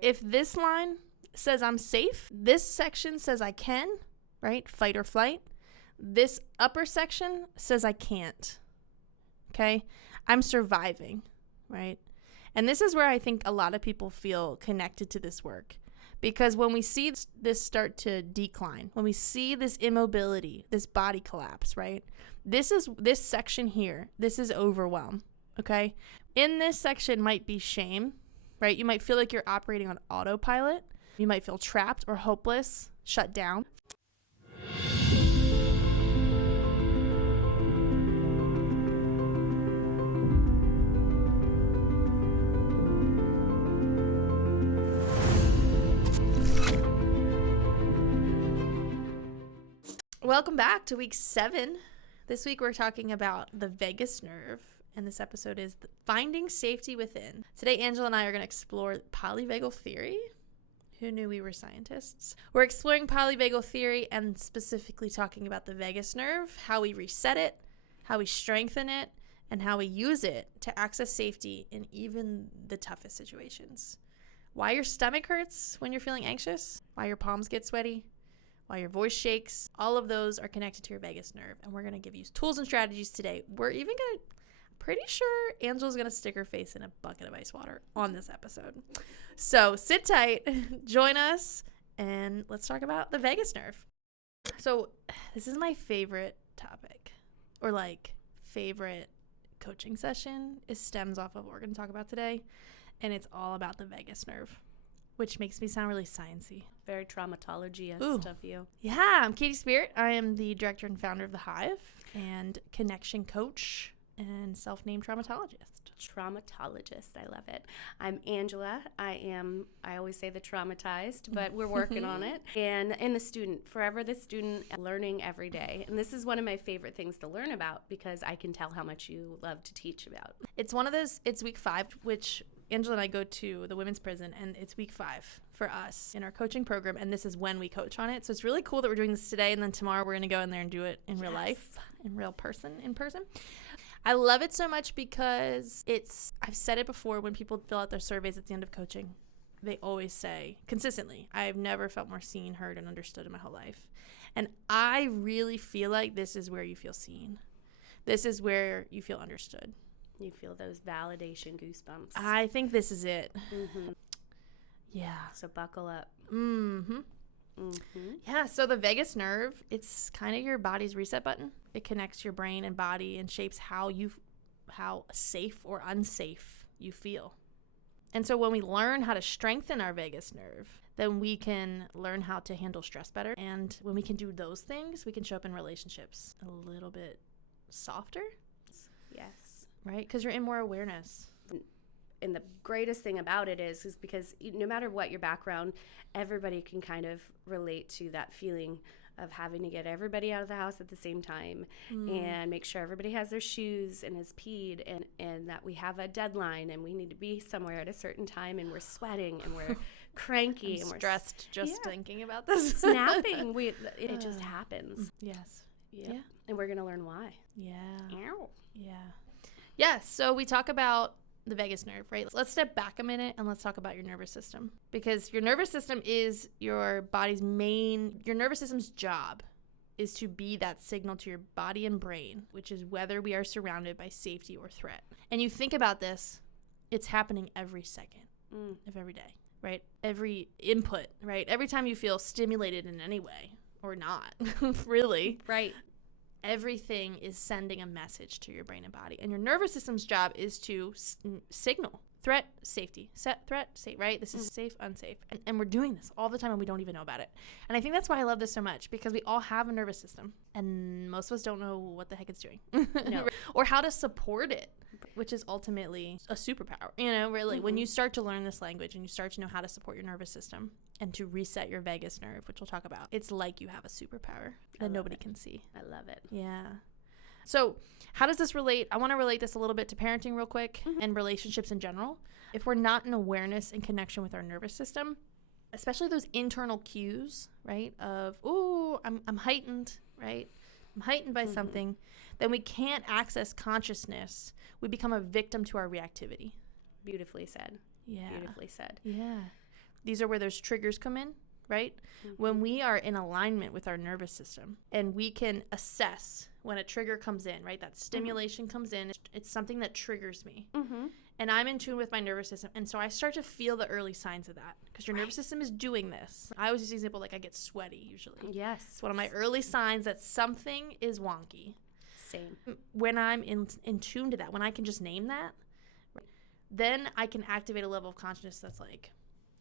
If this line says I'm safe, this section says I can, right? Fight or flight. This upper section says I can't. Okay? I'm surviving, right? And this is where I think a lot of people feel connected to this work. Because when we see this start to decline, when we see this immobility, this body collapse, right? This section here, this is overwhelm, okay? In this section might be shame, right? You might feel like you're operating on autopilot. You might feel trapped or hopeless, shut down. Welcome back to week 7. This week we're talking about the vagus nerve, and this episode is finding safety within. Today, Angela and I are going to explore polyvagal theory. Who knew we were scientists? We're exploring polyvagal theory and specifically talking about the vagus nerve, how we reset it, how we strengthen it, and how we use it to access safety in even the toughest situations. Why your stomach hurts when you're feeling anxious, why your palms get sweaty, why your voice shakes, all of those are connected to your vagus nerve. And we're going to give you tools and strategies today. We're even going to, pretty sure Angela's going to stick her face in a bucket of ice water on this episode. So sit tight, join us, and let's talk about the vagus nerve. So this is my favorite topic, or like favorite coaching session. It stems off of what we're going to talk about today. And it's all about the vagus nerve, which makes me sound really sciencey. Very traumatology-esque of you. Yeah, I'm Katie Spirit. I am the director and founder of the Hive and connection coach and self-named traumatologist. Traumatologist, I love it. I'm Angela. I always say the traumatized, but we're working on it. And the student, forever the student, learning every day. And this is one of my favorite things to learn about because I can tell how much you love to teach about. It's one of those, it's week 5, which Angela and I go to the women's prison, and it's week 5 for us in our coaching program, and this is when we coach on it. So it's really cool that we're doing this today, and then tomorrow we're going to go in there and do it in real life, in person. I love it so much because I've said it before when people fill out their surveys at the end of coaching. They always say, consistently, I've never felt more seen, heard, and understood in my whole life. And I really feel like this is where you feel seen. This is where you feel understood. You feel those validation goosebumps. I think this is it. Mm-hmm. Yeah. So buckle up. Mm-hmm. Mm-hmm. Yeah, so the vagus nerve, it's kind of your body's reset button. It connects your brain and body and shapes how safe or unsafe you feel. And so when we learn how to strengthen our vagus nerve, then we can learn how to handle stress better. And when we can do those things, we can show up in relationships a little bit softer. Yes. Right? Because you're in more awareness. And the greatest thing about it is because no matter what your background, everybody can kind of relate to that feeling of having to get everybody out of the house at the same time and make sure everybody has their shoes and has peed and that we have a deadline and we need to be somewhere at a certain time and we're sweating and we're cranky and we're stressed just thinking about this. Snapping. It just happens. Yes. Yeah. And we're going to learn why. Yeah. Ow. Yeah. Yeah, so we talk about the vagus nerve, right? Let's step back a minute and let's talk about your nervous system, because your nervous system is your nervous system's job is to be that signal to your body and brain, which is whether we are surrounded by safety or threat. And you think about this, it's happening every second of every day, right? Every input, right? Every time you feel stimulated in any way or not, really. Right. Everything is sending a message to your brain and body. And your nervous system's job is to signal threat, safety, threat, safe, right? This is safe, unsafe. And we're doing this all the time and we don't even know about it. And I think that's why I love this so much, because we all have a nervous system and most of us don't know what the heck it's doing. No. Or how to support it, which is ultimately a superpower. Really, when you start to learn this language and you start to know how to support your nervous system and to reset your vagus nerve, which we'll talk about, it's like you have a superpower that nobody can see. I love it. Yeah. So how does this relate? I want to relate this a little bit to parenting real quick and relationships in general. If we're not in awareness and connection with our nervous system, especially those internal cues, right, of, I'm heightened, right? I'm heightened by something, then we can't access consciousness. We become a victim to our reactivity. Beautifully said. Yeah. Beautifully said. Yeah. These are where those triggers come in, right? When we are in alignment with our nervous system and we can assess when a trigger comes in, right? That stimulation comes in. It's something that triggers me. And I'm in tune with my nervous system. And so I start to feel the early signs of that because your nervous system is doing this. I always use the example, like I get sweaty usually. Yes. It's one of my early signs that something is wonky. Same. When I'm in tune to that, when I can just name that, then I can activate a level of consciousness that's like,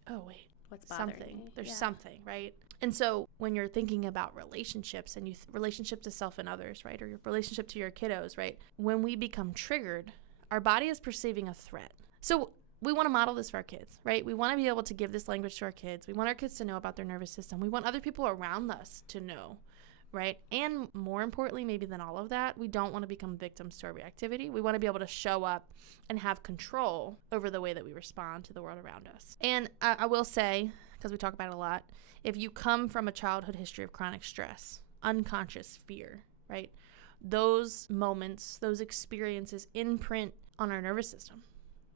oh, wait. What's bothering something. me? There's something, right? And so when you're thinking about relationships and relationship to self and others, right? Or your relationship to your kiddos, right? When we become triggered, our body is perceiving a threat. So we want to model this for our kids, right? We want to be able to give this language to our kids. We want our kids to know about their nervous system. We want other people around us to know, right? And more importantly, maybe than all of that, we don't want to become victims to our reactivity. We want to be able to show up and have control over the way that we respond to the world around us. And I will say, because we talk about it a lot, if you come from a childhood history of chronic stress, unconscious fear, right? Those moments, those experiences imprint on our nervous system.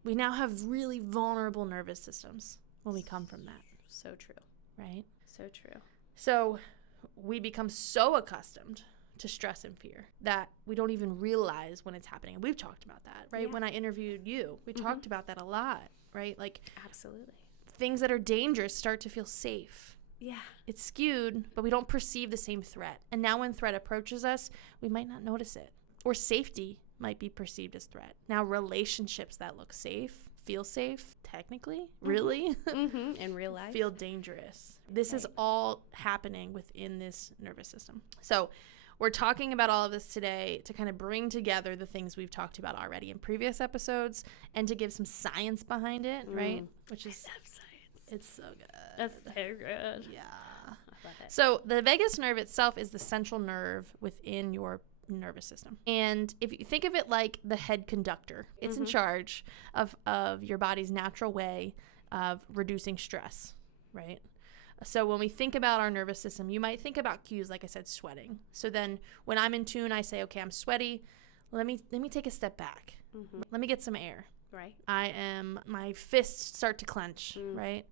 We now have really vulnerable nervous systems when we come from that. So true. Right? So true. So we become so accustomed to stress and fear that we don't even realize when it's happening. And we've talked about that, right? Yeah. When I interviewed you, we talked about that a lot, right? Like Absolutely. things that are dangerous start to feel safe. Yeah. It's skewed, but we don't perceive the same threat. And now when threat approaches us, we might not notice it. Or safety might be perceived as threat. Now relationships that look safe, feel safe, technically, really, in real life, feel dangerous. This is all happening within this nervous system. So we're talking about all of this today to kind of bring together the things we've talked about already in previous episodes and to give some science behind it, right? Which is, I love science. it's so good. That's so good. Yeah. I love it. So the vagus nerve itself is the central nerve within your nervous system. And if you think of it like the head conductor, it's in charge of your body's natural way of reducing stress, right? So when we think about our nervous system, you might think about cues, like I said, sweating. So then when I'm in tune, I say, okay, I'm sweaty. Let me take a step back. Let me get some air. Right. My fists start to clench, right?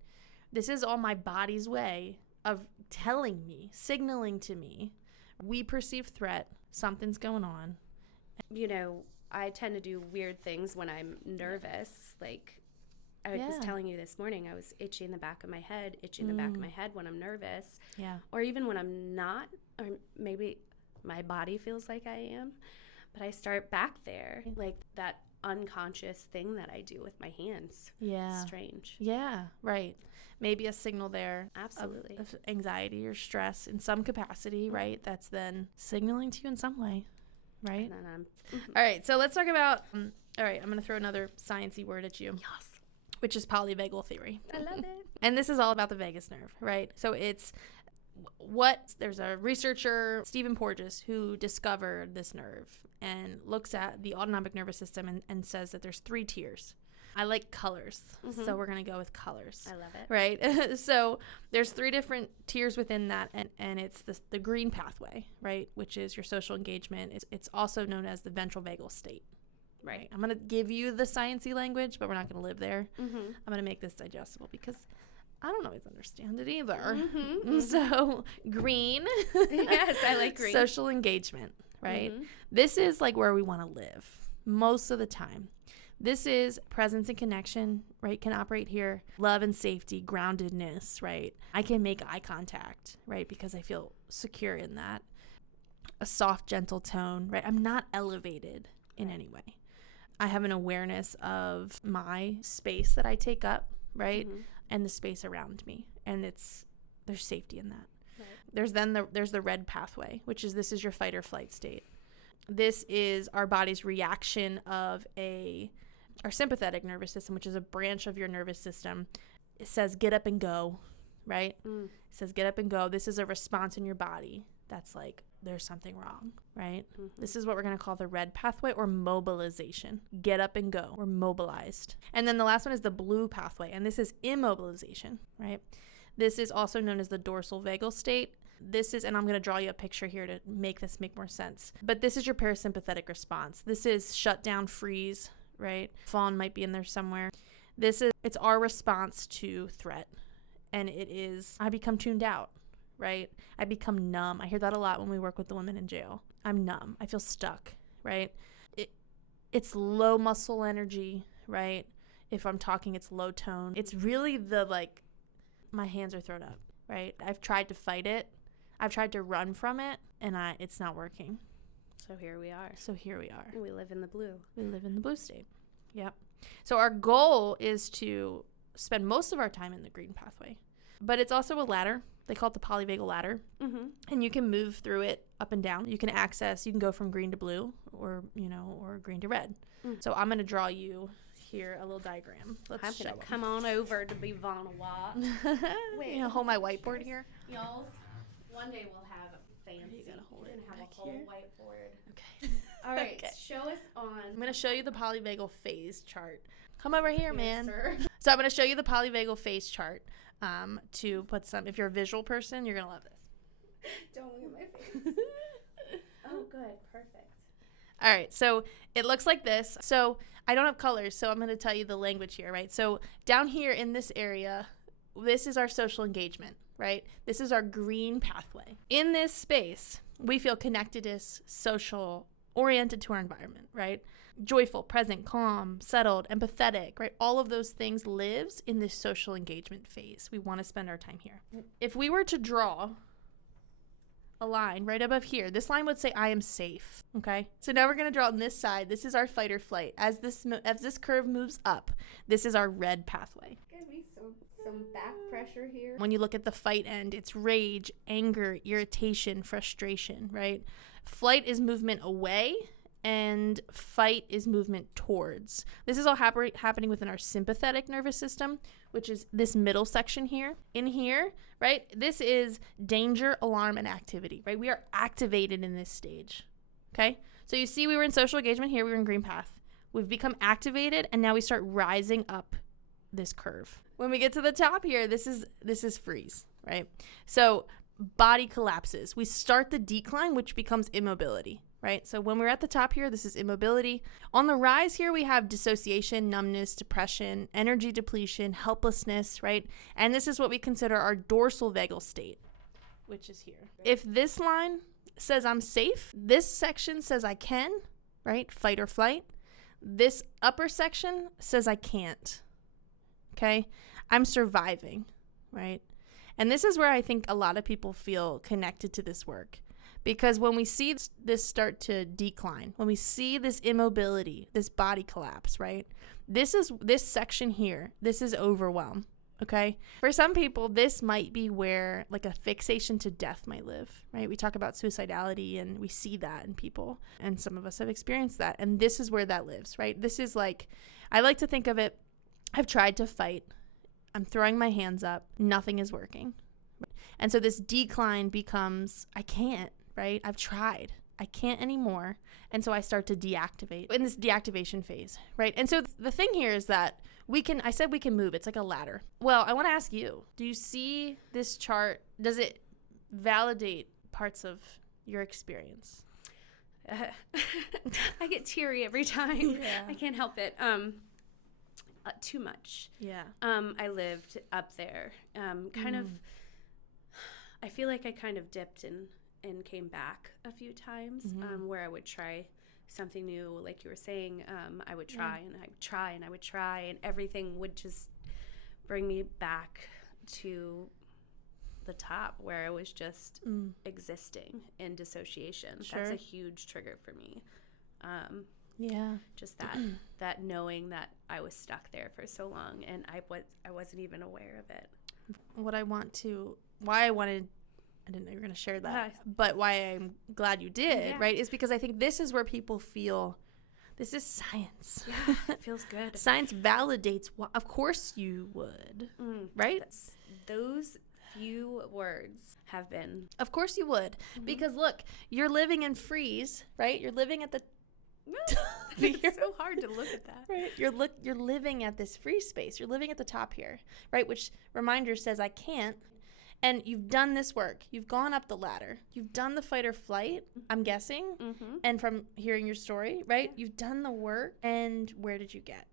This is all my body's way of telling me, signaling to me, we perceive threat, something's going on. You know, I tend to do weird things when I'm nervous. Like I was telling you this morning, I was itching the back of my head when I'm nervous. Yeah. Or even when I'm not, or maybe my body feels like I am, but I start back there, like that unconscious thing that I do with my hands. Yeah. It's strange. Yeah, right. Maybe a signal there. Absolutely. Of anxiety or stress in some capacity, right? That's then signaling to you in some way, right? And then All right, so let's talk about, all right, I'm going to throw another sciencey word at you. Yes. Which is polyvagal theory. I love it. And this is all about the vagus nerve, right? So there's a researcher, Stephen Porges, who discovered this nerve and looks at the autonomic nervous system and says that there's 3 tiers. I like colors, so we're going to go with colors. I love it. Right? So there's 3 different tiers within that, and it's the green pathway, right, which is your social engagement. It's also known as the ventral vagal state. Right. I'm going to give you the sciencey language, but we're not going to live there. I'm going to make this digestible because I don't always understand it either. So green. Yes, I like green. Social engagement, right? This is like where we want to live most of the time. This is presence and connection, right? Can operate here. Love and safety, groundedness, right? I can make eye contact, right? Because I feel secure in that. A soft, gentle tone, right? I'm not elevated in any way. I have an awareness of my space that I take up, right? And the space around me. And there's safety in that. Right. There's the red pathway, which is this is your fight or flight state. This is our body's reaction of our sympathetic nervous system, which is a branch of your nervous system. It says get up and go, right? It says get up and go. This is a response in your body that's like there's something wrong, right? This is what we're going to call the red pathway or mobilization. Get up and go. We're mobilized. And then the last one is the blue pathway, and this is immobilization, right? This is also known as the dorsal vagal state. This is, and I'm going to draw you a picture here to make this make more sense. But this is your parasympathetic response. This is shutdown, freeze, right? Fawn might be in there somewhere. It's our response to threat. And I become tuned out, right? I become numb. I hear that a lot when we work with the women in jail. I'm numb. I feel stuck, right? It's low muscle energy, right? If I'm talking, it's low tone. It's really my hands are thrown up, right? I've tried to fight it. I've tried to run from it, and it's not working. So here we are. And we live in the blue. We live in the blue state. Yep. So our goal is to spend most of our time in the green pathway. But it's also a ladder. They call it the polyvagal ladder. Mm-hmm. And you can move through it up and down. You can go from green to blue or green to red. Mm. So I'm going to draw you here a little diagram. I'm going to come on over to be Vanawat. Wait, hold my whiteboard here. Y'all, one day we'll have fancy. You gotta hold it. Have a whole whiteboard. Okay. All right. Okay. Show us on. I'm going to show you the polyvagal phase chart. Come over here, man. Sir. So I'm going to show you the polyvagal phase chart to put some. If you're a visual person, you're going to love this. Don't look at my face. Oh, good. Perfect. All right. So it looks like this. So I don't have colors, so I'm going to tell you the language here, right? So down here in this area, this is our social engagement, right? This is our green pathway. In this space, we feel connectedness, social, oriented to our environment, right? Joyful, present, calm, settled, empathetic, right? All of those things lives in this social engagement phase. We want to spend our time here. If we were to draw a line right above here, this line would say, I am safe, okay? So now we're going to draw on this side. This is our fight or flight. As this curve moves up, this is our red pathway. Give me some back pressure here. When you look at the fight end, it's rage, anger, irritation, frustration, right? Flight is movement away, and fight is movement towards. This is all happening within our sympathetic nervous system, which is this middle section here. In here, right, this is danger, alarm, and activity, right? We are activated in this stage, okay? So you see we were in social engagement here. We were in green path. We've become activated, and now we start rising up this curve. When we get to the top here, this is freeze, right? So body collapses. We start the decline, which becomes immobility, right? So when we're at the top here, this is immobility. On the rise here, we have dissociation, numbness, depression, energy depletion, helplessness, right? And this is what we consider our dorsal vagal state, which is here. If this line says I'm safe, this section says I can, right? Fight or flight. This upper section says I can't, okay? I'm surviving, right? And this is where I think a lot of people feel connected to this work. Because when we see this start to decline, when we see this immobility, this body collapse, right? This section here, this is overwhelm, okay? For some people, this might be where like a fixation to death might live, right? We talk about suicidality and we see that in people. And some of us have experienced that. And this is where that lives, right? This is like, I like to think of it, I've tried to fight. I'm throwing my hands up. Nothing is working. And so this decline becomes, I can't, right? I've tried. I can't anymore. And so I start to deactivate in this deactivation phase, right? And so the thing here is that I said we can move. It's like a ladder. Well, I want to ask you, do you see this chart? Does it validate parts of your experience? I get teary every time. Yeah. I can't help it. Too much. Yeah. I lived up there. I feel like I kind of dipped and came back a few times, where I would try something new. Like you were saying, I would try and I would try and I would try, and everything would just bring me back to the top where I was just existing in dissociation. Sure. That's a huge trigger for me. Yeah. Just that knowing that I was stuck there for so long and I wasn't even aware of it. I didn't know you were going to share that, but why I'm glad you did, right, is because I think this is where people feel this is science. Yeah, it feels good. Science validates of course you would, right? Those few words have been. Of course you would, because look, you're living in freeze, right? You're living at the it's so hard to look at that. Right. You're living at this free space. You're living at the top here, right? Which reminder says I can't. And you've done this work. You've gone up the ladder. You've done the fight or flight, I'm guessing. And from hearing your story, right? You've done the work. And where did you get?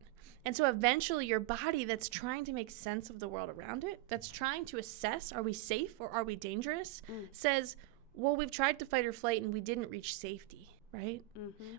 And so eventually your body that's trying to make sense of the world around it, that's trying to assess, are we safe or are we dangerous, says, well, we've tried to fight or flight and we didn't reach safety, right?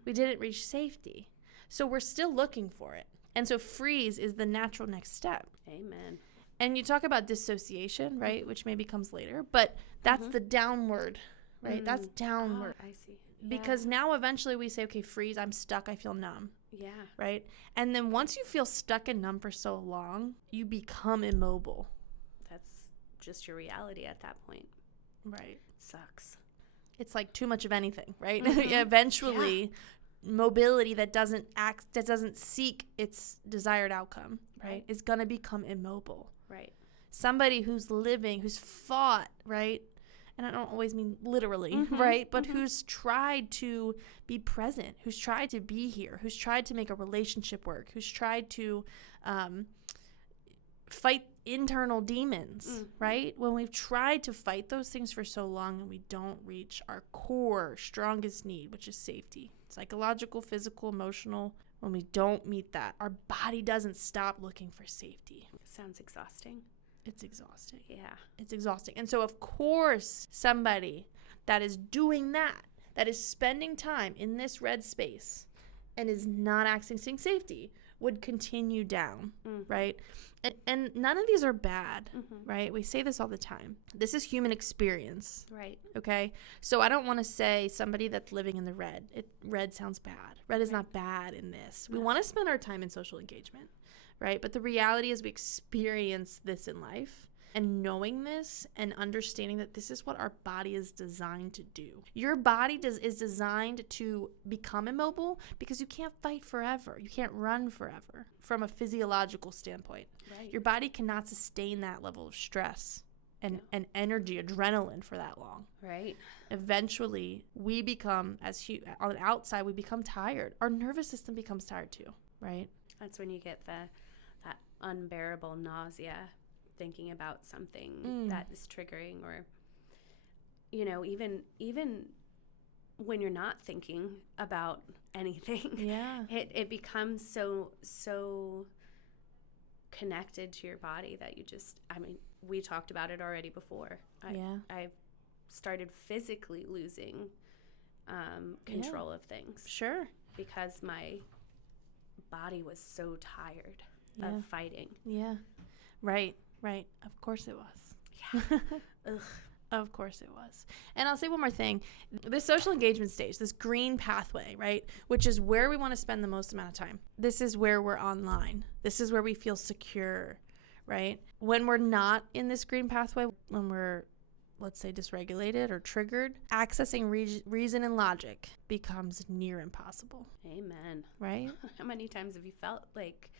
We didn't reach safety. So we're still looking for it. And so freeze is the natural next step. Amen. And you talk about dissociation, right, which maybe comes later, but that's the downward, right? That's downward. Oh, I see. Because now eventually we say, okay, freeze, I'm stuck, I feel numb. Yeah. Right? And then once you feel stuck and numb for so long, you become immobile. That's just your reality at that point. Right. Sucks. It's like too much of anything, right? Eventually, mobility that doesn't seek its desired outcome, right, is going to become immobile. Right. Somebody who's living, who's fought, right? And I don't always mean literally, right? But who's tried to be present, who's tried to be here, who's tried to make a relationship work, who's tried to fight internal demons, right? When we've tried to fight those things for so long and we don't reach our core, strongest need, which is safety, psychological, physical, emotional, when we don't meet that, our body doesn't stop looking for safety. Sounds exhausting. It's exhausting. Yeah. It's exhausting. And so, of course, somebody that is doing that is spending time in this red space and is not accessing safety would continue down, right? And none of these are bad, right? We say this all the time. This is human experience. Right. Okay? So I don't want to say somebody that's living in the red. Red sounds bad. Red is not bad in this. We want to spend our time in social engagement. Right? But the reality is we experience this in life, and knowing this and understanding that this is what our body is designed to do. Your body is designed to become immobile because you can't fight forever. You can't run forever from a physiological standpoint. Right. Your body cannot sustain that level of stress and energy, adrenaline for that long. Right. Eventually, we become, on the outside, we become tired. Our nervous system becomes tired too, right? That's when you get that unbearable nausea thinking about something that is triggering, or even when you're not thinking about anything, it becomes so connected to your body that you just, we talked about it already before. I've started physically losing control of things. Sure. Because my body was so tired of fighting. Yeah. Right. Of course it was. Yeah. Ugh. Of course it was. And I'll say one more thing. This social engagement stage, this green pathway, right, which is where we want to spend the most amount of time. This is where we're online. This is where we feel secure, right? When we're not in this green pathway, when we're, let's say, dysregulated or triggered, accessing reason and logic becomes near impossible. Amen. Right? How many times have you felt like,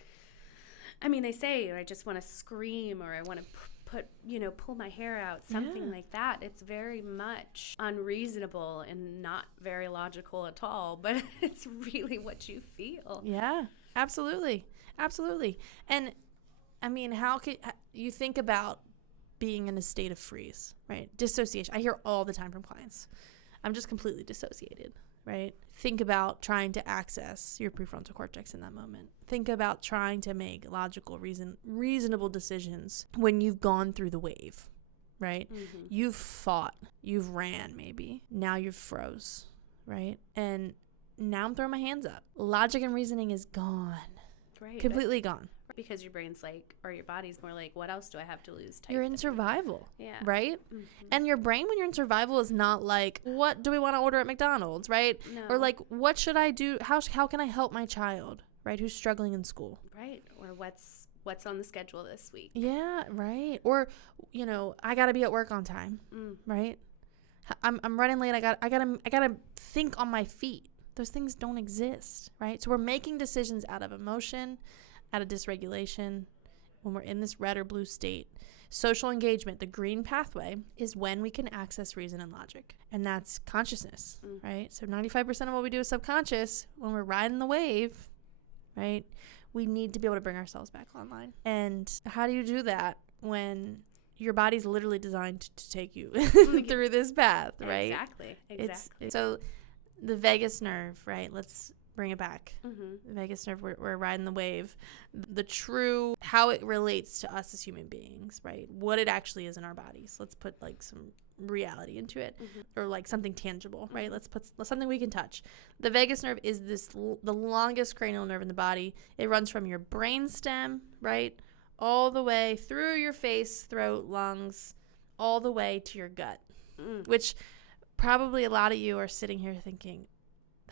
they say, I just want to scream, or I want to pull my hair out, something like that. It's very much unreasonable and not very logical at all, but it's really what you feel. Yeah, absolutely. And how can you think about being in a state of freeze, right? Dissociation. I hear all the time from clients, I'm just completely dissociated, right? Think about trying to access your prefrontal cortex in that moment. Think about trying to make logical, reasonable decisions when you've gone through the wave, right? You've fought, you've ran maybe. Now you've froze, right? And now I'm throwing my hands up. Logic and reasoning is gone. Right. Completely gone. Because your brain's like, or your body's more like, what else do I have to lose? You're in survival. Yeah. Right? And your brain, when you're in survival, is not like, what do we want to order at McDonald's, right? No. Or like, what should I do? How can I help my child, right, who's struggling in school? Right. Or what's on the schedule this week? Yeah, right. Or, I got to be at work on time, right? I'm running late. I got to think on my feet. Those things don't exist, right? So we're making decisions out of emotion, out of dysregulation, when we're in this red or blue state. Social engagement, the green pathway, is when we can access reason and logic. And that's consciousness, right? So 95% of what we do is subconscious. When we're riding the wave, right, we need to be able to bring ourselves back online. And how do you do that when your body's literally designed to take you through this path, right? Exactly. So the vagus nerve, right? Let's bring it back. The vagus nerve, we're riding the wave. The true, how it relates to us as human beings, right? What it actually is in our bodies. Let's put like some reality into it, or like something tangible, right? Let's put something we can touch. The vagus nerve is the longest cranial nerve in the body. It runs from your brainstem, right, all the way through your face, throat, lungs, all the way to your gut, which probably a lot of you are sitting here thinking,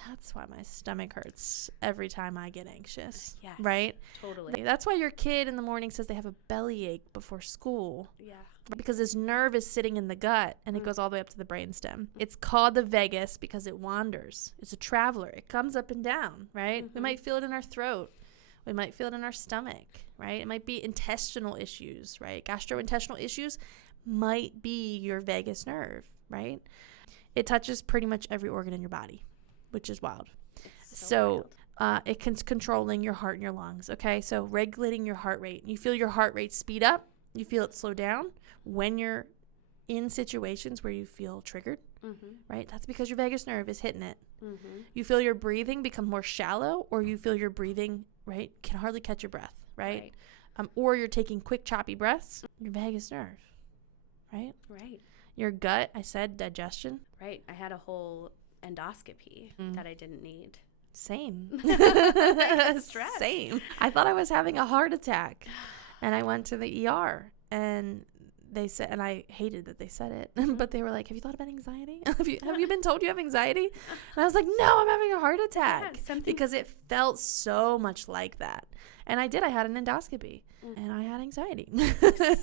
that's why my stomach hurts every time I get anxious. Yes, right? Totally. That's why your kid in the morning says they have a bellyache before school. Yeah. Because this nerve is sitting in the gut and it goes all the way up to the brainstem. It's called the vagus because it wanders. It's a traveler. It comes up and down, right? We might feel it in our throat. We might feel it in our stomach, right? It might be intestinal issues, right? Gastrointestinal issues might be your vagus nerve, right? It touches pretty much every organ in your body, which is wild. So it's controlling your heart and your lungs, okay? So regulating your heart rate. You feel your heart rate speed up. You feel it slow down when you're in situations where you feel triggered, right? That's because your vagus nerve is hitting it. You feel your breathing become more shallow, or you feel your breathing, right, can hardly catch your breath, right? Or you're taking quick, choppy breaths. Your vagus nerve, right? Right. Your gut, I said digestion. Right. I had a whole endoscopy that I didn't need. Same. Stress. Same. I thought I was having a heart attack, and I went to the ER, and they said, and I hated that they said it, but they were like, have you thought about anxiety? Have you been told you have anxiety? And I was like, no, I'm having a heart attack. Yeah, because it felt so much like that. And I had an endoscopy, and I had anxiety.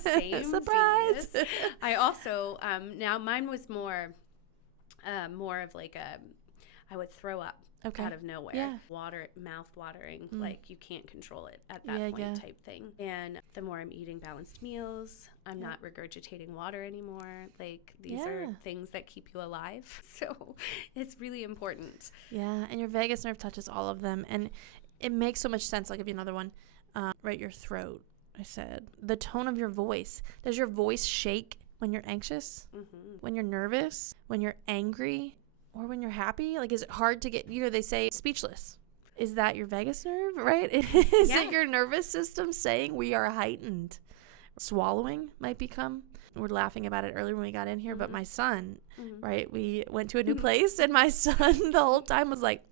Same. Surprise. I also, now mine was more of like I would throw up out of nowhere. Yeah. Mouth watering, like you can't control it at that point type thing. And the more I'm eating balanced meals, I'm not regurgitating water anymore. Like these are things that keep you alive. So it's really important. Yeah. And your vagus nerve touches all of them. And it makes so much sense. I'll give you another one. Right, your throat, I said. The tone of your voice. Does your voice shake when you're anxious? When you're nervous? When you're angry? Or when you're happy? Like, is it hard to get, they say speechless. Is that your vagus nerve, right? Is it your nervous system saying we are heightened? Swallowing might become. We're laughing about it earlier when we got in here, but my son, right? We went to a new place, and my son the whole time was like,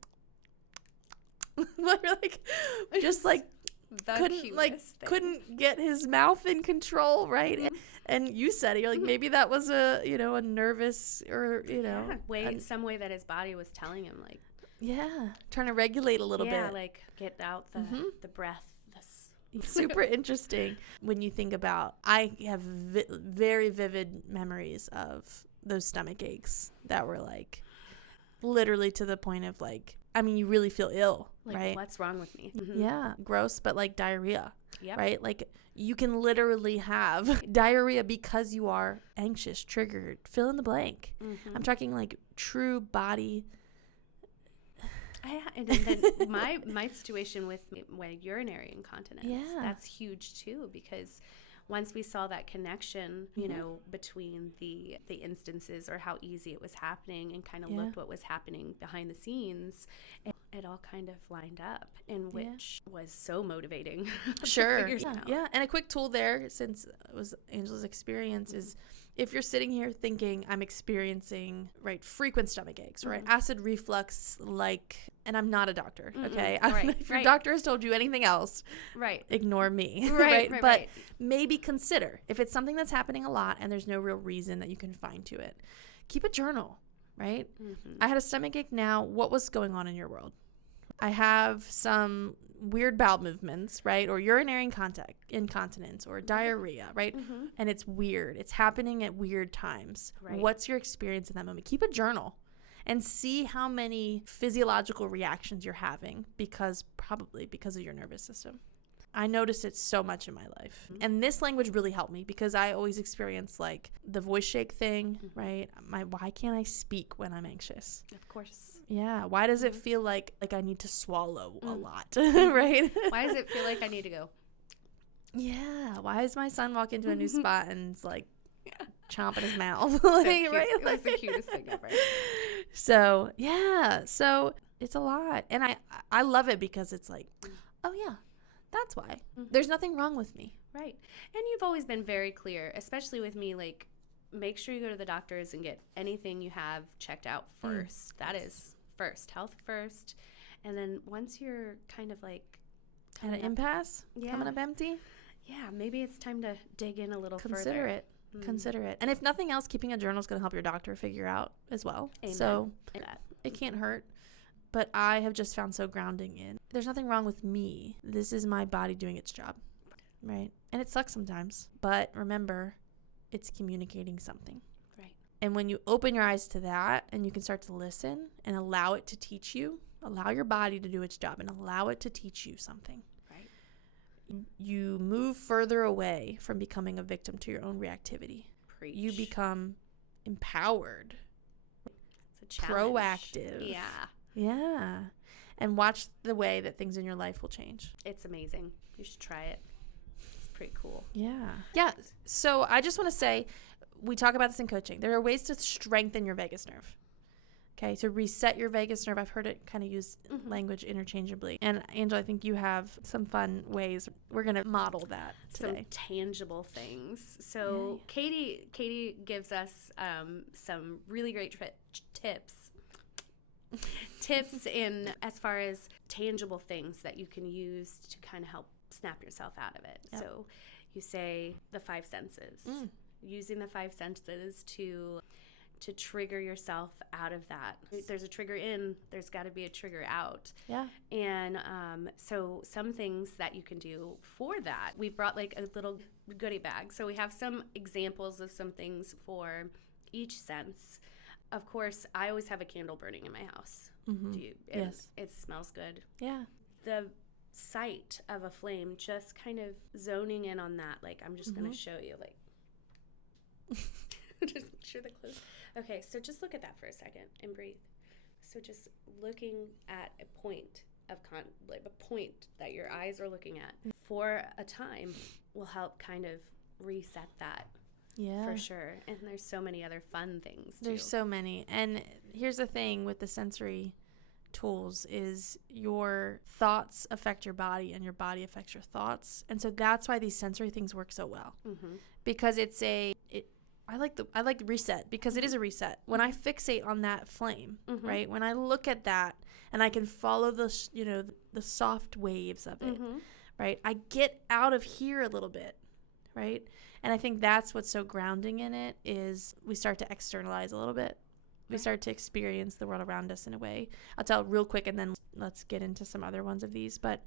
couldn't get his mouth in control, right? And you said it, you're like, maybe that was a nervous or some way that his body was telling him, like, trying to regulate a little bit, like get out the breath. Super interesting when you think about. I have very vivid memories of those stomach aches that were like literally to the point of like, I mean, you really feel ill, like, right? What's wrong with me? Yeah, gross, but like diarrhea, right? Like you can literally have diarrhea because you are anxious, triggered, fill in the blank. I'm talking like true body. And then my situation with urinary incontinence, that's huge too, because once we saw that connection, between the instances or how easy it was happening and kind of looked what was happening behind the scenes, it all kind of lined up, and which was so motivating. Sure. Yeah. And a quick tool there, since it was Angela's experience, is if you're sitting here thinking I'm experiencing frequent stomach aches or acid reflux, and I'm not a doctor, okay? If your doctor has told you anything else, ignore me, but maybe consider if it's something that's happening a lot and there's no real reason that you can find to it. Keep a journal, right? I had a stomach ache now. What was going on in your world? I have some weird bowel movements, right? Or urinary incontinence or diarrhea, right? And it's weird. It's happening at weird times. What's your experience in that moment? Keep a journal and see how many physiological reactions you're having probably because of your nervous system. I noticed it so much in my life. And this language really helped me because I always experience like the voice shake thing, right? Why can't I speak when I'm anxious? Of course. Yeah. Why does it feel like I need to swallow a lot, right? Why does it feel like I need to go? Yeah. Why does my son walk into a new spot and it's like chomping his mouth? So cute. It was the cutest thing ever. So, yeah. So It's a lot. And I love it because it's like, oh yeah, that's why. There's nothing wrong with me. Right. And you've always been very clear, especially with me, like, make sure you go to the doctors and get anything you have checked out first. That is first, health first. And then once you're kind of like Kind of impasse, coming up empty. Yeah, maybe it's time to dig in a little further. Consider it. And if nothing else, keeping a journal is going to help your doctor figure out as well. Amen. So it can't hurt. But I have just found so grounding in, there's nothing wrong with me. This is my body doing its job, right? And it sucks sometimes. But remember, it's communicating something. Right. And when you open your eyes to that and you can start to listen and allow it to teach you, allow your body to do its job and allow it to teach you something. Right. You move further away from becoming a victim to your own reactivity. Preach. You become empowered. It's a challenge. Proactive. Yeah. Yeah. And watch the way that things in your life will change. It's amazing. You should try it. It's pretty cool. Yeah. Yeah. So I just want to say, we talk about this in coaching. There are ways to strengthen your vagus nerve. Okay, to reset your vagus nerve. I've heard it kind of use language interchangeably. And Angela, I think you have some fun ways. We're going to model that today. Some tangible things. So Katie gives us some really great tips. Tips in as far as tangible things that you can use to kind of help snap yourself out of it. Yep. So you say the 5 senses. Using the 5 senses to trigger yourself out of that. There's a trigger in, there's got to be a trigger out. Yeah. And so some things that you can do for that, we've brought like a little goodie bag. So we have some examples of some things for each sense. Of course, I always have a candle burning in my house. Yes. It smells good. Yeah. The sight of a flame, just kind of zoning in on that. Like, I'm just going to show you, like, just make sure the clothes. Okay, so just look at that for a second and breathe. So just looking at a point of like a point that your eyes are looking at for a time will help kind of reset that. Yeah. For sure. And there's so many other fun things too. There's so many. And here's the thing with the sensory tools is your thoughts affect your body and your body affects your thoughts. And so that's why these sensory things work so well. Because I like reset because it is a reset. When I fixate on that flame, right? When I look at that and I can follow the soft waves of it, right? I get out of here a little bit, right? And I think that's what's so grounding in it is we start to externalize a little bit. We start to experience the world around us in a way. I'll tell real quick and then let's get into some other ones of these. But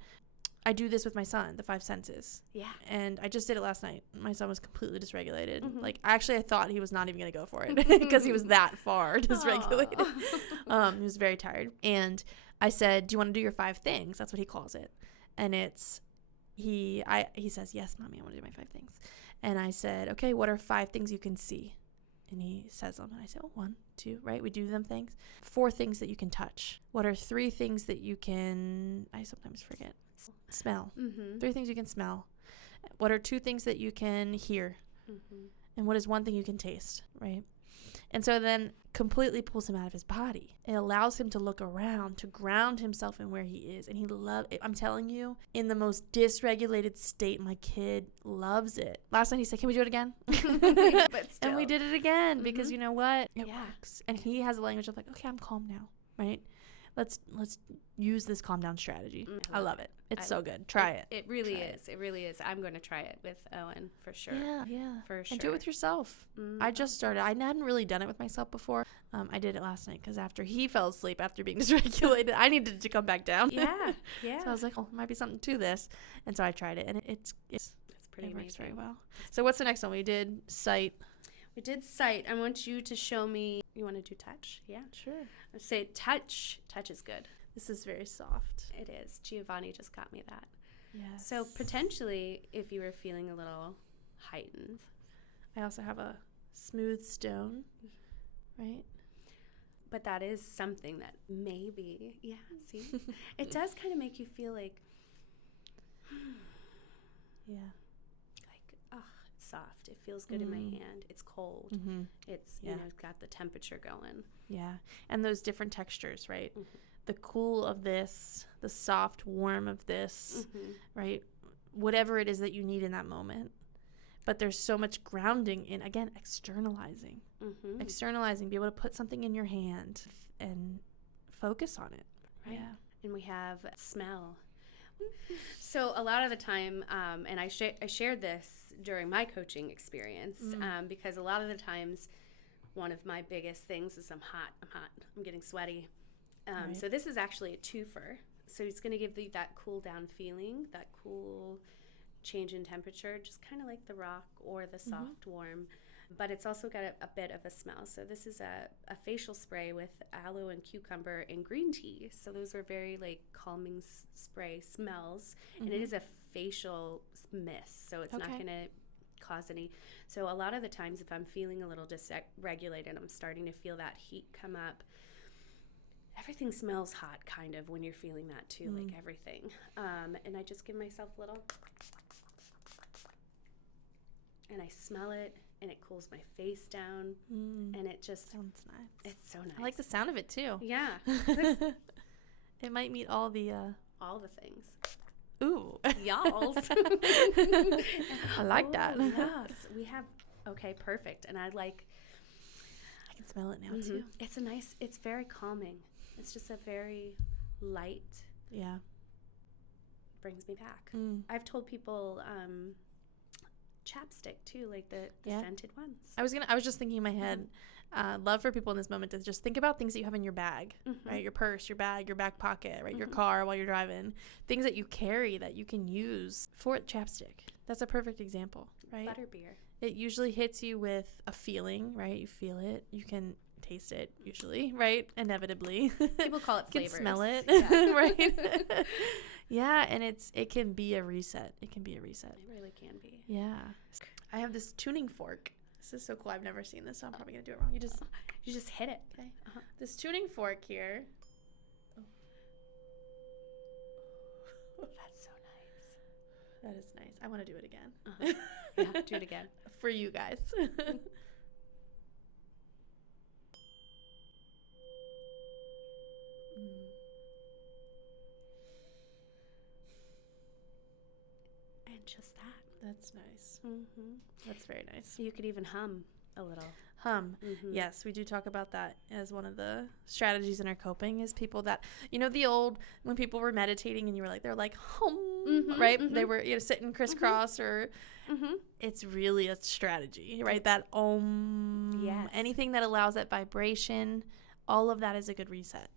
I do this with my son, the 5 senses. Yeah. And I just did it last night. My son was completely dysregulated. Like, actually, I thought he was not even going to go for it because he was that far dysregulated. He was very tired. And I said, do you want to do your 5 things? That's what he calls it. And he says, yes, Mommy, I want to do my 5 things. And I said, okay, what are 5 things you can see? And he says them. And I say, 1, 2, right? We do them things. 4 things that you can touch. What are 3 things that you can, I sometimes forget. Smell. 3 things you can smell. What are 2 things that you can hear? And what is 1 thing you can taste, right? And so then completely pulls him out of his body. It allows him to look around, to ground himself in where he is. And he loves it. I'm telling you, in the most dysregulated state, my kid loves it. Last night he said, can we do it again? But still. And we did it again because you know what? It works. And he has a language of like, okay, I'm calm now, right? Let's use this calm down strategy. I love it. It's so good. Try it. It really is. It really is. I'm going to try it with Owen for sure. Yeah. For sure. And do it with yourself. I just started. I hadn't really done it with myself before. I did it last night because after he fell asleep after being dysregulated, I needed to come back down. Yeah. So I was like, oh, might be something to this. And so I tried it, and it's pretty amazing. Works very well. So what's the next one? We did sight. We did sight. I want you to show me. You want to do touch? Yeah. Sure. Let's say touch. Touch is good. This is very soft. It is. Giovanni just got me that. Yes. So potentially, if you were feeling a little heightened. I also have a smooth stone, right? But that is something that maybe, see? It does kind of make you feel like, it's soft. It feels good in my hand. It's cold. It's, it's got the temperature going. Yeah. And those different textures, right? the cool of this, the soft warm of this, right? Whatever it is that you need in that moment. But there's so much grounding in, again, externalizing. Externalizing, be able to put something in your hand and focus on it. Right. Yeah. And we have smell. So a lot of the time, and I shared this during my coaching experience, because a lot of the times, one of my biggest things is I'm hot, I'm getting sweaty. Right. So this is actually a twofer. So it's going to give you that cool down feeling, that cool change in temperature, just kind of like the rock or the soft warm. But it's also got a bit of a smell. So this is a facial spray with aloe and cucumber and green tea. So those are very like calming spray smells. And it is a facial mist, so it's not going to cause any. So a lot of the times if I'm feeling a little dysregulated, I'm starting to feel that heat come up. Everything smells hot kind of when you're feeling that too, like everything. And I just give myself a little, and I smell it. And it cools my face down, and it just sounds nice. It's so nice. I like the sound of it too. Yeah, it might meet all the things. Ooh, y'alls. I like that. Yes, we have. Okay, perfect. And I can smell it now too. It's very calming. It's just a very light. Yeah, brings me back. I've told people. Chapstick too, like the scented ones. I was just thinking in my head, love for people in this moment to just think about things that you have in your bag, right? Your purse, your bag, your back pocket, right? Your car while you're driving, things that you carry that you can use for chapstick. That's a perfect example, right? Butterbeer. It usually hits you with a feeling, right? You feel it, you can taste it usually, right? Inevitably. People call it flavors. You can smell it, right? Yeah, and it can be a reset. It can be a reset. It really can be. Yeah. I have this tuning fork. This is so cool. I've never seen this, so I'm probably going to do it wrong. You just hit it. Okay. This tuning fork here. Oh. That's so nice. That is nice. I want to do it again. Yeah, do it again. For you guys. And just that. That's nice. That's very nice. You could even hum a little. Yes, we do talk about that as one of the strategies in our coping is people that, the old, when people were meditating and you were like, they're like, right? They were, sitting crisscross or it's really a strategy, right? That yes. Anything that allows that vibration, all of that is a good reset.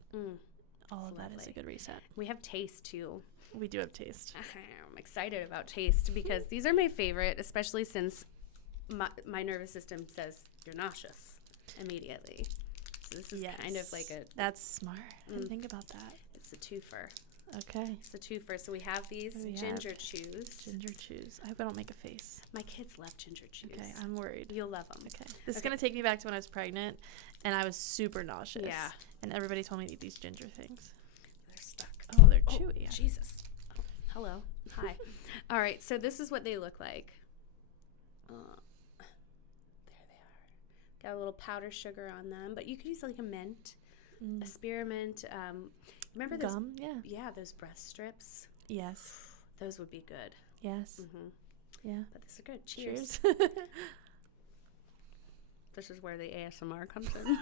All of that is a good reset. We have taste too. We do have taste. I'm excited about taste because these are my favorite, especially since my nervous system says you're nauseous immediately. So this is kind of like a... That's smart. I didn't think about that. It's a twofer. Okay. It's a twofer. So we have these ginger chews. Ginger chews. I hope I don't make a face. My kids love ginger chews. Okay, I'm worried. You'll love them. Okay. This is going to take me back to when I was pregnant, and I was super nauseous. Yeah. And everybody told me to eat these ginger things. They're stuck. Oh, they're chewy. Jesus. Oh, hello. Hi. All right, so this is what they look like. There they are. Got a little powder sugar on them, but you could use like a mint, a spearmint. Remember those? Gum? Yeah. Yeah, those breath strips. Yes. Those would be good. Yes. Yeah. But these are good. Cheers. This is where the ASMR comes in.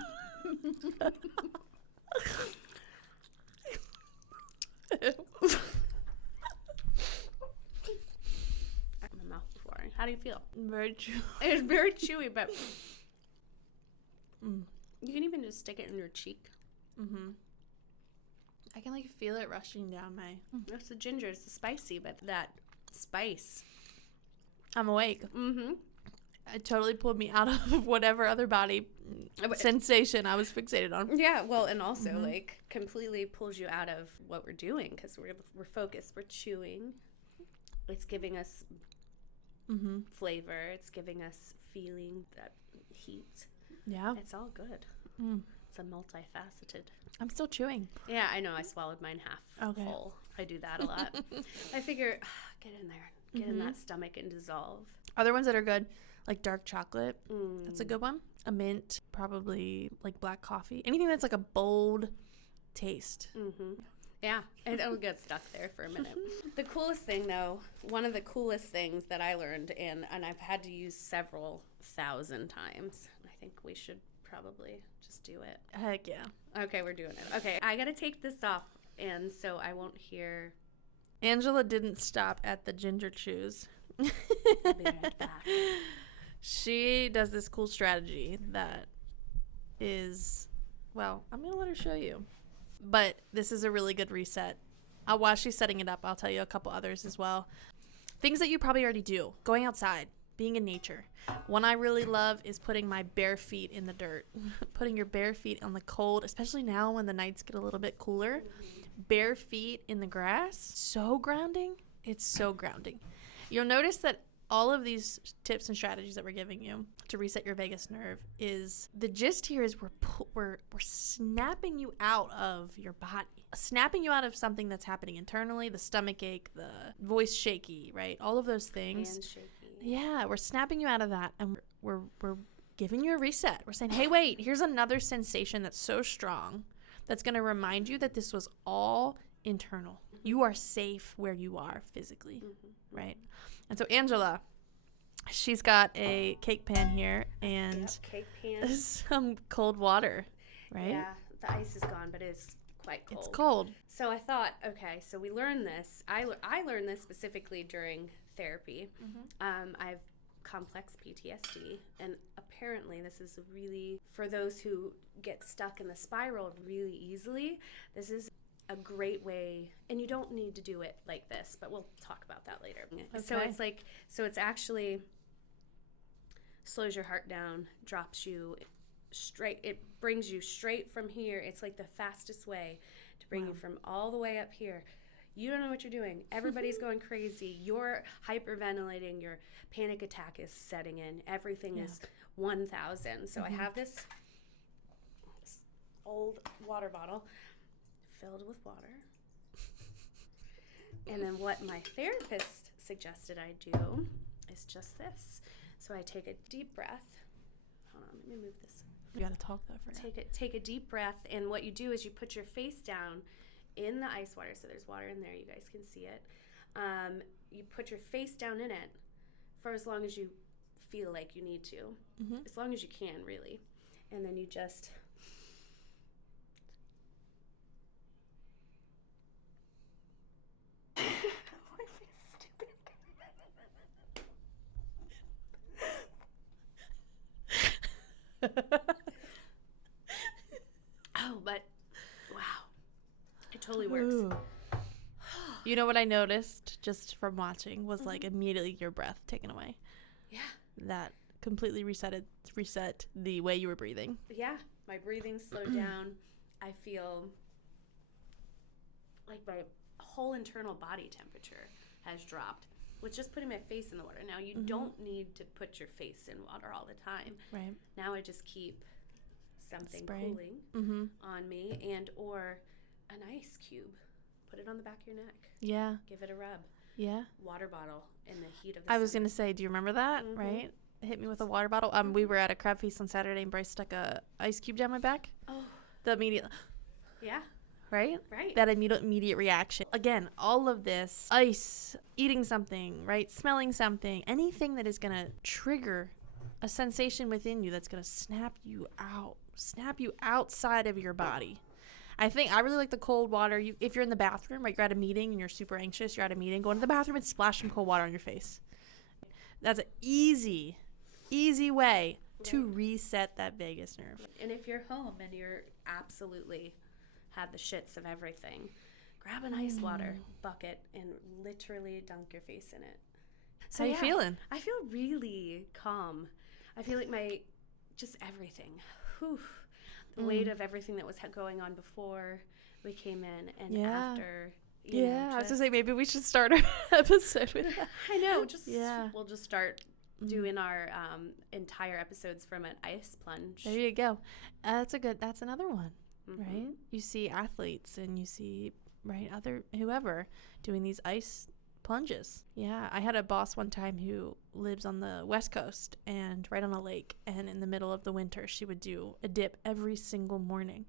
My mouth is watering. How do you feel? Very chewy. It's very chewy, but you can even just stick it in your cheek. I can feel it rushing down my... That's the ginger. It's the spicy, but that spice. I'm awake. It totally pulled me out of whatever other body sensation I was fixated on. Yeah, well, and also completely pulls you out of what we're doing because we're focused. We're chewing. It's giving us flavor. It's giving us feeling, that heat. Yeah. It's all good. It's a multifaceted. I'm still chewing. Yeah, I know. I swallowed mine half full. I do that a lot. I figure, get in there. Get in that stomach and dissolve. Other ones that are good, like dark chocolate. That's a good one. A mint, probably like black coffee. Anything that's like a bold taste. Mm-hmm. Yeah, it'll get stuck there for a minute. The coolest thing, though, one of the coolest things that I learned, and I've had to use several thousand times, I think we should probably just do it. Heck yeah. Okay, we're doing it. Okay, I got to take this off, and so I won't hear. Angela didn't stop at the ginger chews. I'll be right back. She does this cool strategy that is, well, I'm going to let her show you. But this is a really good reset. While she's setting it up, I'll tell you a couple others as well. Things that you probably already do. Going outside. Being in nature. One I really love is putting my bare feet in the dirt. Putting your bare feet on the cold, especially now when the nights get a little bit cooler. Bare feet in the grass. So grounding. It's so grounding. You'll notice that all of these tips and strategies that we're giving you to reset your vagus nerve is the gist here is we're snapping you out of your body, snapping you out of something that's happening internally, the stomach ache, the voice shaky, right? All of those things. Hands shaky. Yeah, we're snapping you out of that, and we're giving you a reset. We're saying, hey, wait, here's another sensation that's so strong that's going to remind you that this was all internal. You are safe where you are physically, right? And so Angela, she's got a cake pan here and cake pan. Some cold water, right? Yeah, the ice is gone, but it's quite cold. It's cold. So I thought, okay, so we learned this. I learned this specifically during therapy. I have complex PTSD, and apparently this is really, for those who get stuck in the spiral really easily, this is a great way, and you don't need to do it like this, but we'll talk about that later. Okay. So it's actually slows your heart down, drops you straight, it brings you straight from here. It's like the fastest way to bring you from all the way up here. You don't know what you're doing. Everybody's going crazy. You're hyperventilating. Your panic attack is setting in. Everything is 1,000. So I have this old water bottle filled with water. And then what my therapist suggested I do is just this. So I take a deep breath. Hold on, let me move this. You gotta talk that for now. Take a deep breath, and what you do is you put your face down in the ice water. So there's water in there. You guys can see it. You put your face down in it for as long as you feel like you need to. As long as you can, really. And then you just... Oh, but wow, it totally works. Ooh. You know what I noticed just from watching was like immediately your breath taken away. Yeah, that completely reset the way you were breathing. Yeah, my breathing slowed down. I feel like my whole internal body temperature has dropped with just putting my face in the water. Now, you don't need to put your face in water all the time. Right. Now I just keep something cooling on me, and or an ice cube. Put it on the back of your neck. Yeah. Give it a rub. Yeah. Water bottle in the heat of the I sun. was going to say, do you remember that? Right? Hit me with a water bottle. We were at a crab feast on Saturday, and Bryce stuck a ice cube down my back. Oh. The immediate... Yeah. Right? Right. That immediate reaction. Again, all of this, ice, eating something, right? Smelling something, anything that is going to trigger a sensation within you that's going to snap you outside of your body. I really like the cold water. If you're in the bathroom, right, you're at a meeting and you're super anxious, you're at a meeting, go into the bathroom and splash some cold water on your face. That's an easy way to reset that vagus nerve. And if you're home and you're absolutely had the shits of everything, grab an ice water bucket and literally dunk your face in it. So how you feeling? I feel really calm. I feel like just everything. The weight of everything that was going on before we came in and after. I was to say maybe we should start our episode with that. I know. We'll just start doing our entire episodes from an ice plunge. There you go. That's another one, right? You see athletes and you see whoever doing these ice plunges. Yeah, I had a boss one time who lives on the West Coast and right on a lake, and in the middle of the winter she would do a dip every single morning.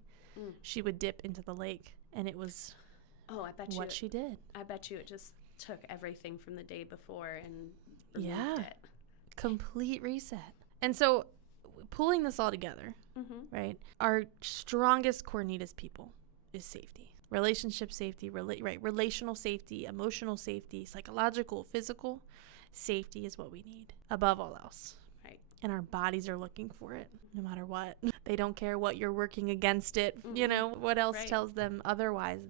she would dip into the lake, and it was what she did. I bet you it just took everything from the day before and removed it. Complete reset. And so pulling this all together, right? Our strongest core need as people is safety. Relationship safety, relational safety, emotional safety, psychological, physical safety is what we need above all else. Right. And our bodies are looking for it no matter what. They don't care what you're working against it. You know, what else tells them otherwise.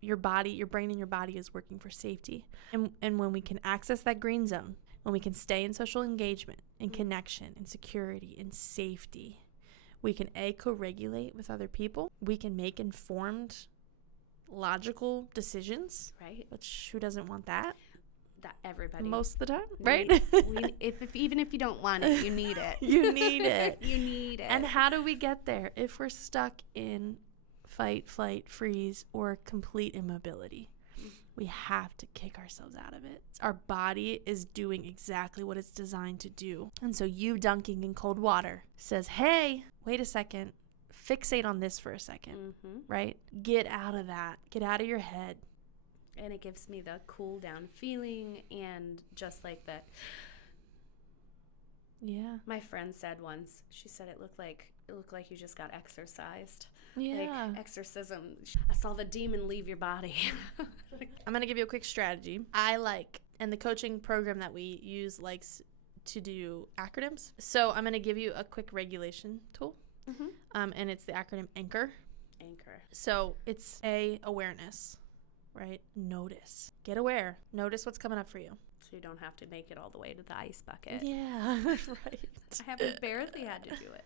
Your body, your brain and your body is working for safety. And when we can access that green zone, when we can stay in social engagement and connection and security and safety, we can co-regulate with other people. We can make informed, logical decisions. Right. Which, who doesn't want that? That everybody. Most of the time, right? Even if you don't want it, you need it. You need it. You need it. And how do we get there if we're stuck in fight, flight, freeze, or complete immobility? We have to kick ourselves out of it. Our body is doing exactly what it's designed to do. And so you dunking in cold water says, hey, wait a second. Fixate on this for a second, right? Get out of that. Get out of your head. And it gives me the cool down feeling, and just like that. Yeah. My friend said once, she said it looked like you just got exorcised. Yeah. Like exorcism. I saw the demon leave your body. I'm going to give you a quick strategy. And the coaching program that we use likes to do acronyms. So I'm going to give you a quick regulation tool. And it's the acronym ANCHOR. ANCHOR. So it's awareness. Right? Notice. Get aware. Notice what's coming up for you. So you don't have to make it all the way to the ice bucket. Yeah, right. I haven't barely had to do it.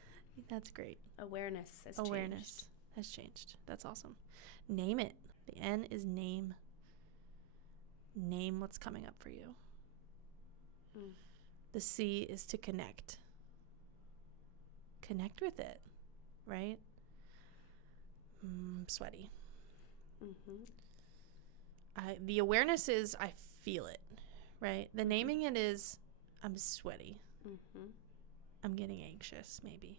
That's great. Awareness has changed. That's awesome. Name it. The N is name. Name what's coming up for you. The C is to connect. Connect with it. Right? Sweaty. The awareness is I feel it, right? The naming it is I'm sweaty. I'm getting anxious, maybe.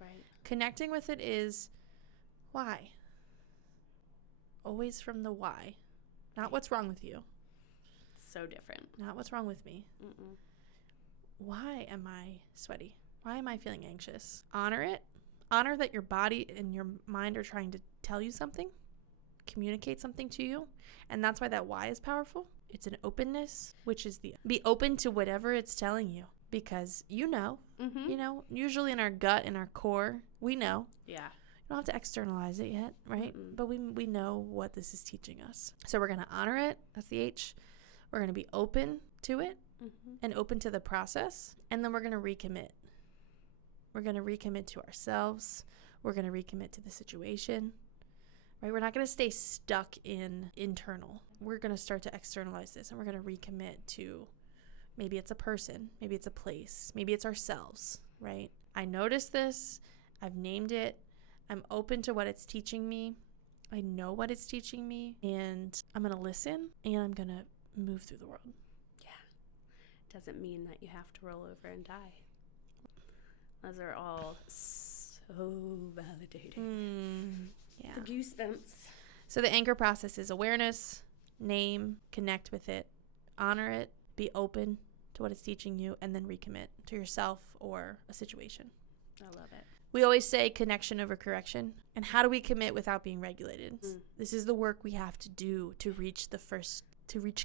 Right. Connecting with it is why. Always from the why. Not what's wrong with you. So different. Not what's wrong with me. Why am I sweaty? Why am I feeling anxious? Honor it. Honor that your body and your mind are trying to tell you something. Communicate something to you. And that's why that why is powerful. It's an openness, which is be open to whatever it's telling you, because you know, usually in our gut, in our core, we know. Yeah. You don't have to externalize it yet, right? But we know what this is teaching us. So we're going to honor it. That's the H. We're going to be open to it and open to the process. And then we're going to recommit. We're going to recommit to ourselves. We're going to recommit to the situation. Right? We're not going to stay stuck in internal. We're going to start to externalize this, and we're going to recommit to maybe it's a person, maybe it's a place, maybe it's ourselves, right? I noticed this. I've named it. I'm open to what it's teaching me. I know what it's teaching me, and I'm going to listen, and I'm going to move through the world. Yeah. Doesn't mean that you have to roll over and die. Those are all so validating. Yeah. The goosebumps. So the anchor process is awareness, name, connect with it, honor it, be open to what it's teaching you, and then recommit to yourself or a situation. I love it. We always say connection over correction. And how do we commit without being regulated? This is the work we have to do to reach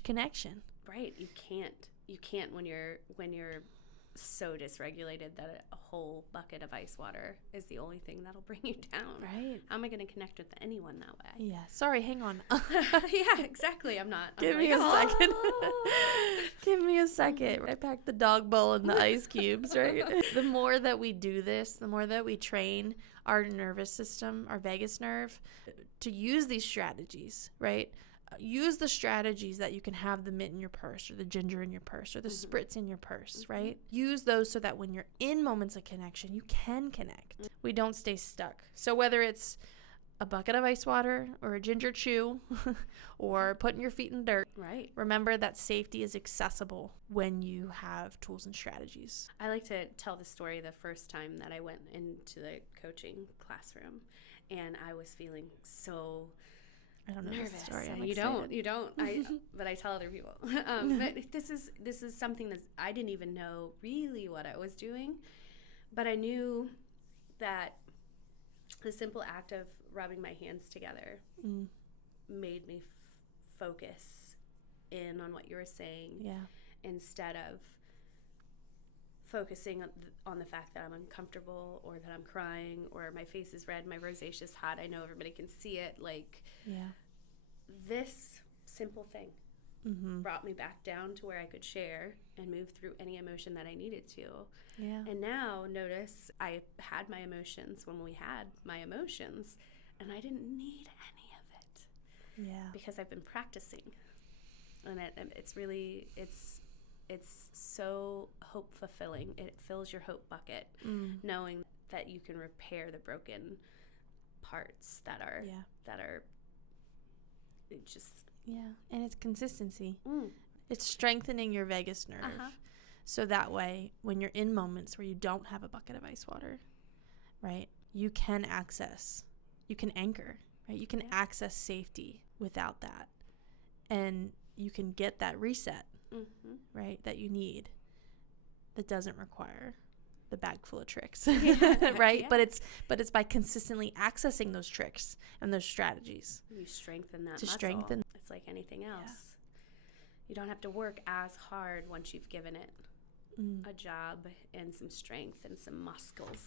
connection. Right. You can't when you're so dysregulated that a whole bucket of ice water is the only thing that'll bring you down. Right. How am I going to connect with anyone that way? Yeah. Sorry, hang on. Yeah, exactly. Give me a second. Give me a second. I packed the dog bowl and the ice cubes, right? The more that we do this, the more that we train our nervous system, our vagus nerve, to use these strategies, right? Use the strategies that you can have the mint in your purse or the ginger in your purse or the spritz in your purse, right? Use those so that when you're in moments of connection, you can connect. We don't stay stuck. So whether it's a bucket of ice water or a ginger chew or putting your feet in dirt, right? Remember that safety is accessible when you have tools and strategies. I like to tell the story the first time that I went into the coaching classroom. and I was feeling so I don't know nervous. this story. And you don't. But I tell other people. But this is something that I didn't even know really what I was doing, but I knew that the simple act of rubbing my hands together made me focus in on what you were saying. Yeah. Instead of focusing on the fact that I'm uncomfortable or that I'm crying or my face is red, my rosacea's hot. I know everybody can see it. Like, Yeah. this simple thing brought me back down to where I could share and move through any emotion that I needed to. Yeah. And now notice I had my emotions when we had my emotions, and I didn't need any of it. Yeah. Because I've been practicing. And it's really, it's so hope fulfilling. It fills your hope bucket, knowing that you can repair the broken parts that are it just. Yeah. And it's consistency. It's strengthening your vagus nerve. So that way, when you're in moments where you don't have a bucket of ice water, right, you can anchor, right? You can access safety without that. And you can get that reset, right, that you need, that doesn't require the bag full of tricks, right? Yeah. But it's by consistently accessing those tricks and those strategies. You strengthen that muscle. It's like anything else. Yeah. You don't have to work as hard once you've given it a job and some strength and some muscles.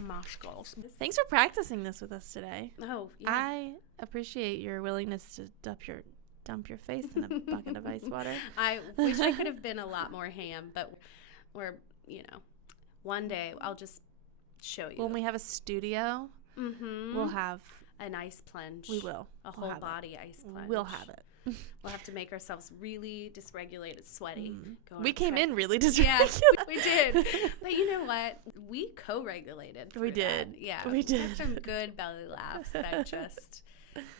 Muscles. Thanks for practicing this with us today. Oh, yeah. I appreciate your willingness to dump your face in a bucket of ice water. I wish I could have been a lot more ham, but we're, one day I'll just show you. When we have a studio, we'll have an ice plunge. We will. A whole body ice plunge. We'll have it. We'll have to make ourselves really dysregulated, sweaty. We came in really dysregulated. Yeah, we did. But you know what? We co-regulated. We did. That. Yeah. We did. Had some good belly laughs that just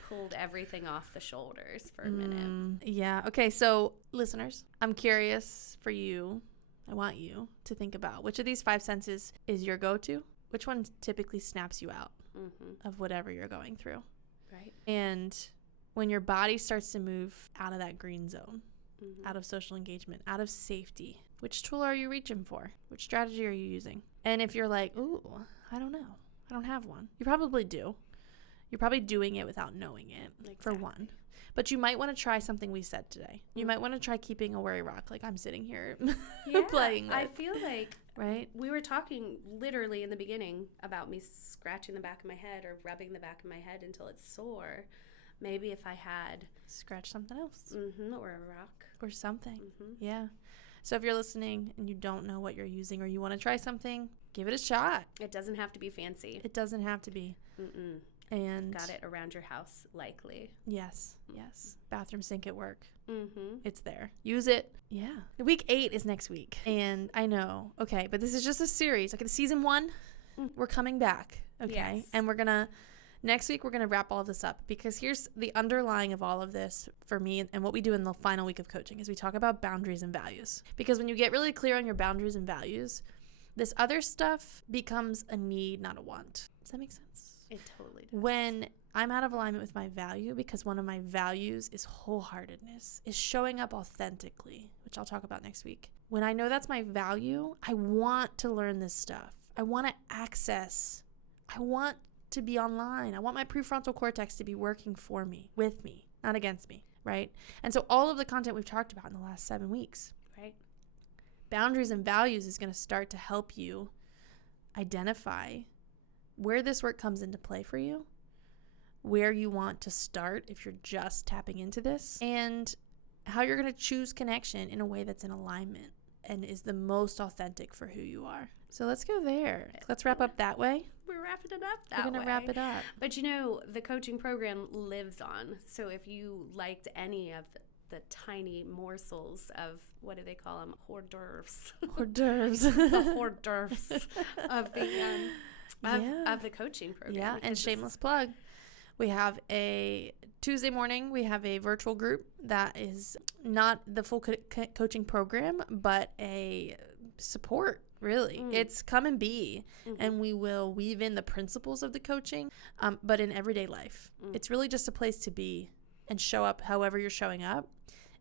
pulled everything off the shoulders for a minute. Yeah. Okay, so listeners, I'm curious for you. I want you to think about which of these 5 senses is your go-to. Which one typically snaps you out of whatever you're going through. Right. And when your body starts to move out of that green zone, out of social engagement, out of safety, which tool are you reaching for? Which strategy are you using? And if you're like, ooh, I don't know, I don't have one. You probably do. You're probably doing it without knowing it, for one. But you might want to try something we said today. You might want to try keeping a worry rock like I'm sitting here playing with. I feel like right? We were talking literally in the beginning about me scratching the back of my head or rubbing the back of my head until it's sore. Maybe if I had... Scratch something else. Or a rock. Or something. Yeah. So if you're listening and you don't know what you're using or you want to try something, give it a shot. It doesn't have to be fancy. It doesn't have to be. And got it around your house, likely. Yes. Bathroom sink at work. It's there. Use it. Yeah. Week 8 is next week. And I know. Okay. But this is just a series. Okay. Season 1, we're coming back. Okay. Yes. And next week, we're going to wrap all of this up because here's the underlying of all of this for me and what we do in the final week of coaching is we talk about boundaries and values. Because when you get really clear on your boundaries and values, this other stuff becomes a need, not a want. Does that make sense? It totally does. When I'm out of alignment with my value, because one of my values is wholeheartedness, is showing up authentically, which I'll talk about next week. When I know that's my value, I want to learn this stuff. I want to access. I want to be online. I want my prefrontal cortex to be working for me, with me, not against me, right? And so all of the content we've talked about in the last 7 weeks, right? Boundaries and values is going to start to help you identify where this work comes into play for you, where you want to start if you're just tapping into this, and how you're going to choose connection in a way that's in alignment and is the most authentic for who you are. So let's go there. Let's wrap up that way. We're wrapping it up that way. We're going to wrap it up. But the coaching program lives on. So if you liked any of the tiny morsels of, what do they call them? Hors d'oeuvres. Hors d'oeuvres. The hors d'oeuvres of the coaching program. Yeah, and shameless plug. We have a Tuesday morning, we have a virtual group that is not the full coaching program, but a support really. It's come and be, and we will weave in the principles of the coaching, but in everyday life. It's really just a place to be and show up however you're showing up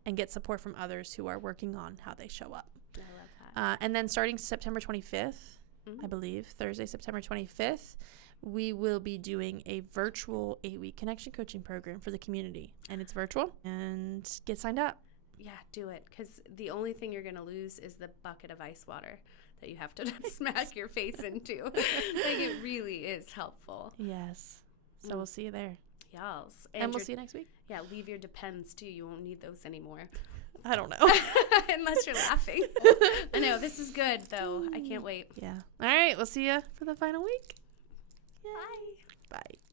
and get support from others who are working on how they show up. I love that. And then starting September 25th, I believe, Thursday, September 25th, we will be doing a virtual 8-week connection coaching program for the community. And it's virtual. And get signed up. Yeah, do it. Because the only thing you're going to lose is the bucket of ice water that you have to smack your face into. Like, it really is helpful. Yes. So we'll see you there. Yes. And we'll see you next week. Yeah, leave your depends, too. You won't need those anymore. I don't know. Unless you're laughing. I know. This is good, though. I can't wait. Yeah. All right. We'll see you for the final week. Yay. Bye. Bye.